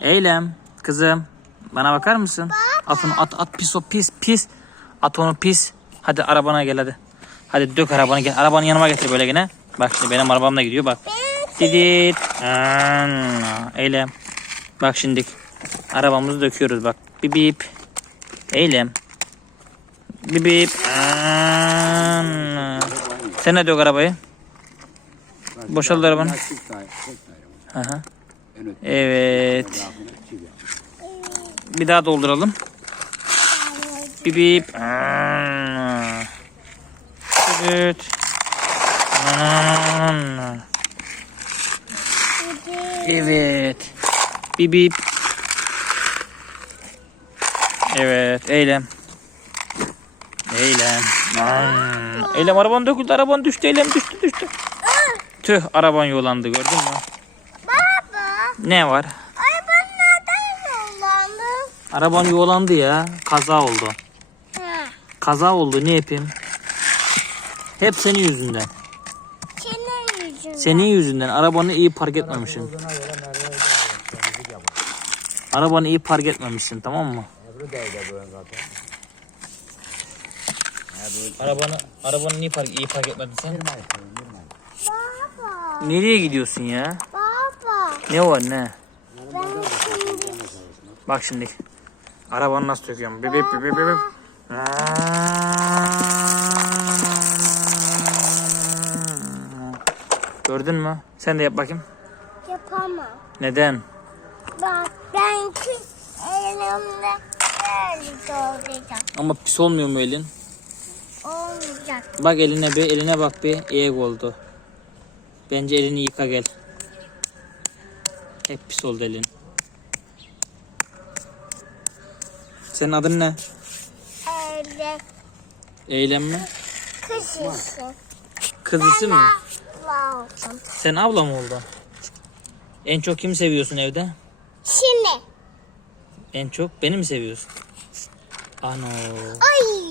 Eylem kızım bana bakar mısın? At onu at at pis o pis pis. At onu pis. Hadi arabana gel hadi. Hadi dök arabanı gel. Arabanı yanıma getir böyle gene. Bak şimdi benim arabamla gidiyor bak. Didit. Anna. Eylem. Bak şimdi. Arabamızı döküyoruz bak. Bip bip. Eylem. Bip bip. Anna. Sen de dök arabayı. Boşaldı arabanı. Hı hı. Evet. Bir daha dolduralım. Bip bip. Evet. Evet. Bip bip. Evet. Eylem. Eylem. Eylem araban döküldü. Araban düştü. Eylem düştü düştü. Tüh araban yolandı gördün mü? Ne var? araban nereden yollandı? Araban yuvalandı ya. Kaza oldu. Ha, Kaza oldu ne yapayım? Hep senin yüzünden. senin yüzünden. Senin yüzünden. Arabanı iyi park etmemişsin. Arabanı iyi park etmemişsin tamam mı? Arabanı arabanı niye park iyi park etmedin sen? Baba, Nereye gidiyorsun ya? Ne var ne? ben şimdi Bak şimdi. Arabanı nasıl döküyorum? Bip bip bip bip bip. Gördün mü? Sen de yap bakayım. yapamam. Neden? Bak, ben ki elimde böyle dolduracağım. Ama pis olmuyor mu elin? Olmayacak. Bak eline bir, eline bak bir. İyi oldu. Bence elini yıka gel. Hep pis oldu elin. Senin adın ne? Öyle Eylem mi? kız işi. Kızısı mı? Lazım. Sen abla mı oldun? En çok kimi seviyorsun evde? Şimdi. En çok beni mi seviyorsun? Ano. Ay.